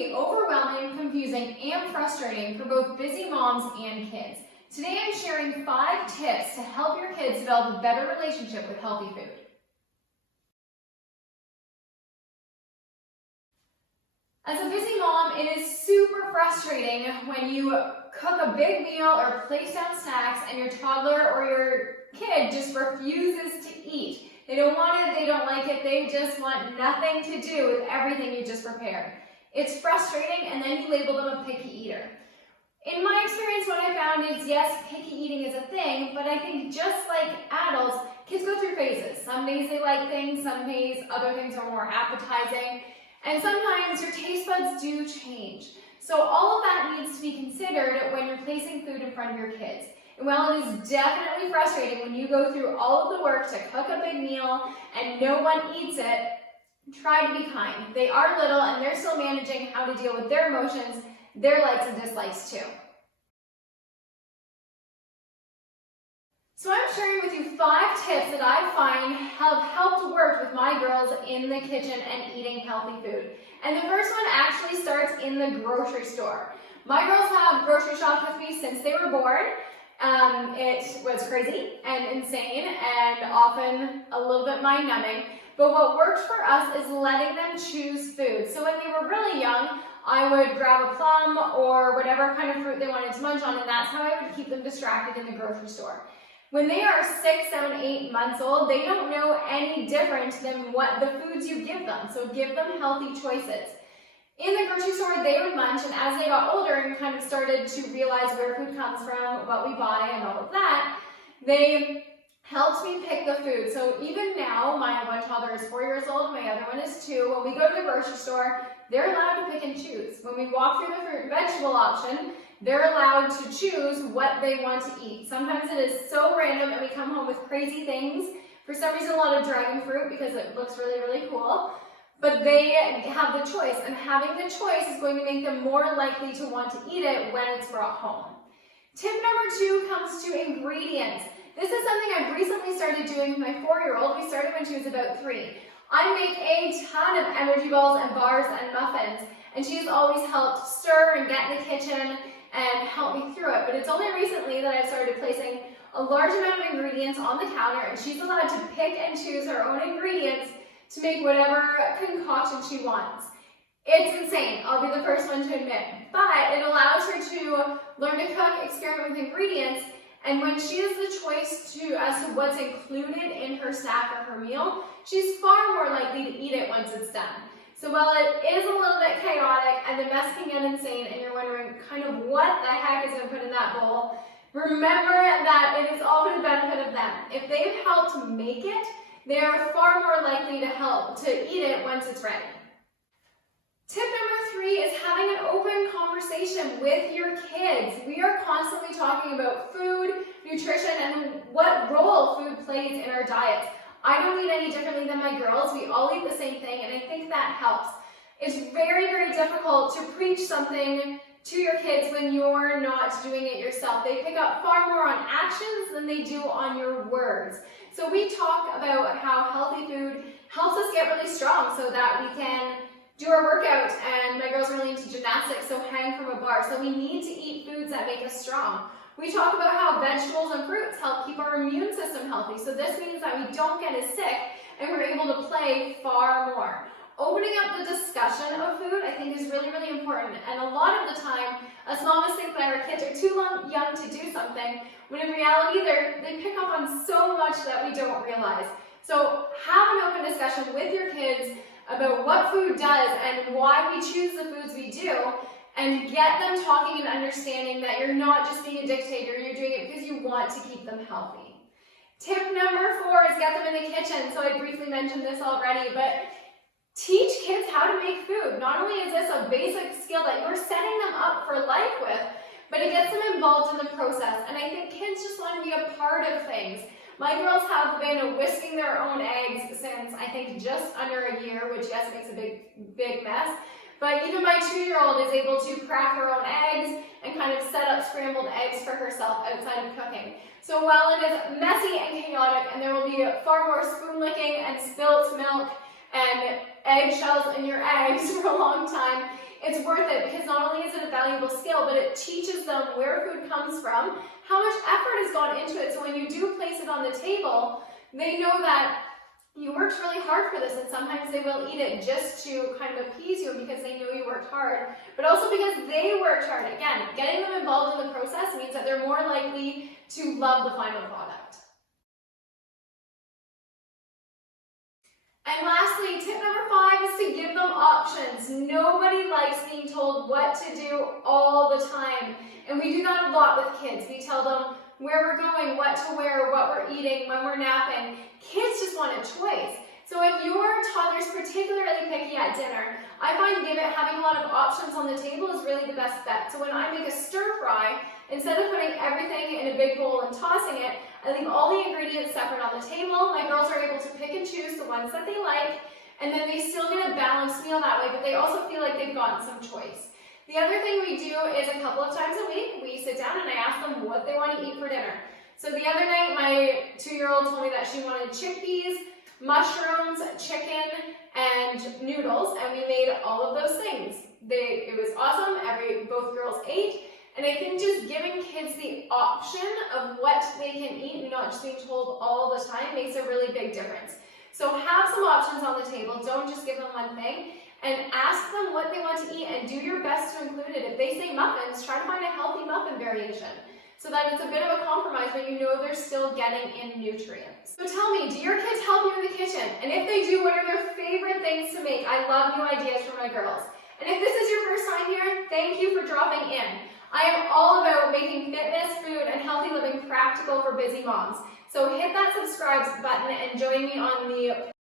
be overwhelming, confusing, and frustrating for both busy moms and kids. Today I'm sharing 5 tips to help your kids develop a better relationship with healthy food. As a busy mom, it is super frustrating when you cook a big meal or place down snacks and your toddler or your kid just refuses to eat. They don't want it, they don't like it, they just want nothing to do with everything you just prepared. It's frustrating, and then you label them a picky eater. In my experience, what I found is, yes, picky eating is a thing, but I think just like adults, kids go through phases. Some days they like things, some days other things are more appetizing, and sometimes your taste buds do change. So all of that needs to be considered when you're placing food in front of your kids. And while it is definitely frustrating when you go through all of the work to cook a big meal and no one eats it, try to be kind. They are little and they're still managing how to deal with their emotions, their likes and dislikes too. So I'm sharing with you 5 tips that I find have helped work with my girls in the kitchen and eating healthy food. And the first one actually starts in the grocery store. My girls have grocery shopped with me since they were born. It was crazy and insane and often a little bit mind-numbing. But what worked for us is letting them choose food. So when they were really young, I would grab a plum or whatever kind of fruit they wanted to munch on, and that's how I would keep them distracted in the grocery store. When they are 6, 7, 8 months old, they don't know any different than what the foods you give them. So give them healthy choices. In the grocery store, they would munch, and as they got older and kind of started to realize where food comes from, what we buy, and all of that, they helped me pick the food. So even now, my one toddler is 4 years old, my other one is 2. When we go to the grocery store, they're allowed to pick and choose. When we walk through the fruit and vegetable option, they're allowed to choose what they want to eat. Sometimes it is so random and we come home with crazy things. For some reason, a lot of dragon fruit because it looks really, really cool. But they have the choice, and having the choice is going to make them more likely to want to eat it when it's brought home. Tip number 2 comes to ingredients. This is something I've recently started doing with my 4-year-old. We started when she was about 3. I make a ton of energy balls and bars and muffins, and she's always helped stir and get in the kitchen and help me through it. But it's only recently that I've started placing a large amount of ingredients on the counter, and she's allowed to pick and choose her own ingredients to make whatever concoction she wants. It's insane, I'll be the first one to admit, but it allows her to learn to cook, experiment with ingredients, and when she has the choice as to what's included in her snack or her meal, she's far more likely to eat it once it's done. So while it is a little bit chaotic and the mess can get insane and you're wondering kind of what the heck is going to put in that bowl, remember that it is all for the benefit of them. If they've helped make it, they are far more likely to eat it once it's ready. Tip number 3 is having an open conversation with your kids. We are constantly talking about food, nutrition, and what role food plays in our diets. I don't eat any differently than my girls. We all eat the same thing, and I think that helps. It's very, very difficult to preach something to your kids when you're not doing it yourself. They pick up far more on actions than they do on your words. So we talk about how healthy food helps us get really strong so that we can do our workout, and my girls are really into gymnastics, so hang from a bar. So we need to eat foods that make us strong. We talk about how vegetables and fruits help keep our immune system healthy. So this means that we don't get as sick and we're able to play far more. Opening up the discussion of food, I think, is really, really important. And a lot of the time, us mamas think that our kids are too young to do something, when in reality, they pick up on so much that we don't realize. So have an open discussion with your kids about what food does and why we choose the foods we do, and get them talking and understanding that you're not just being a dictator, you're doing it because you want to keep them healthy. Tip number 4 is get them in the kitchen. So I briefly mentioned this already, but teach kids how to make food. Not only is this a basic skill that you're setting them up for life with, but it gets them involved in the process. And I think kids just want to be a part of things. My girls have been whisking their own eggs since I think just under a year, which yes, makes a big mess. But even my 2-year-old is able to crack her own eggs and kind of set up scrambled eggs for herself outside of cooking. So while it is messy and chaotic, and there will be far more spoon licking and spilt milk and eggshells in your eggs for a long time, it's it's worth it because not only is it a valuable skill, but it teaches them where food comes from, how much effort has gone into it. So when you do place it on the table, they know that you worked really hard for this, and sometimes they will eat it just to kind of appease you because they know you worked hard, but also because they worked hard. Again, getting them involved in the process means that they're more likely to love the final product. And lastly, tip number 5 is to give them options. Nobody likes being told what to do all the time, and we do that a lot with kids. We tell them where we're going, what to wear, what we're eating, when we're napping. Kids just want a choice. So if your toddler's particularly picky at dinner, I find having a lot of options on the table is really the best bet. So when I make a stir fry, instead of putting everything in a big bowl and tossing it, I leave all the ingredients separate on the table. My girls are able to pick and choose the ones that they like, and then they still get a balanced meal that way, but they also feel like they've gotten some choice. The other thing we do is a couple of times a week, we sit down and I ask them what they want to eat for dinner. So the other night, my 2-year-old told me that she wanted chickpeas, mushrooms, chicken, and noodles, and we made all of those things. It was awesome. Both girls ate, and I think just giving kids the option of what they can eat and not just being told all the time makes a really big difference. So have some options on the table. Don't just give them one thing. And ask them what they want to eat and do your best to include it. If they say muffins, try to find a healthy muffin variation so that it's a bit of a compromise, but you know they're still getting in nutrients. So tell me, do your kids help you in the kitchen? And if they do, what are their favorite things to make? I love new ideas from my girls. And if this is your first time here, thank you for dropping in. I am all about making fitness, food, and healthy living practical for busy moms. So hit that subscribe button and join me on the